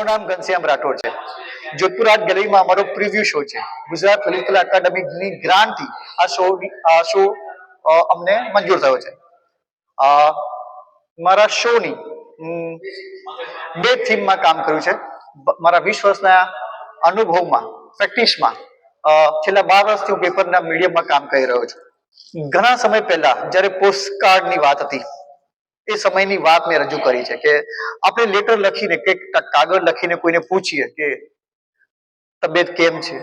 મારું નામ ઘનશ્યામ રાઠોડ છે. જોધપુર આર્ટ ગેલેરીમાં અમારો પ્રિવ્યુ શો છે. ગુજરાત લલિત કલા અકાદમીની ગ્રાન્ટથી આ શો અમને મંજૂર થયો છે. મારા શોની બે થીમમાં કામ કર્યું છે. મારા 20 વર્ષના અનુભવમાં, પ્રેક્ટિસમાં છેલ્લા 12 વર્ષથી હું પેપરના મીડિયમમાં કામ કરી રહ્યો છું. ઘણા સમય પહેલા જ્યારે પોસ્ટકાર્ડની વાત હતી એ સમયની વાત મેં રજૂ કરી છે કે આપણે લેટર લખીને કે કાગળ લખીને કોઈને પૂછીએ કે તબિયત કેમ છે,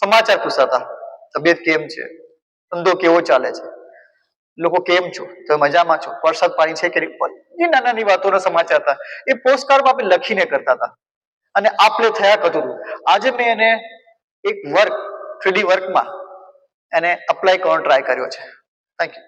સમાચાર પૂછતા હતા, તબિયત કેમ છે, ધંધો કેવો ચાલે છે, લોકો કેમ છો, તમે મજામાં છો, વરસાદ પાણી છે કે નહીં, નાની નાની વાતોના સમાચાર હતા. એ પોસ્ટકાર્ડમાં આપણે લખીને કરતા હતા અને આપણે થયા કરતું હતું. આજે મેં એને એક વર્ક 3D વર્કમાં એને અપ્લાય કરવાનો ટ્રાય કર્યો છે. Thank you.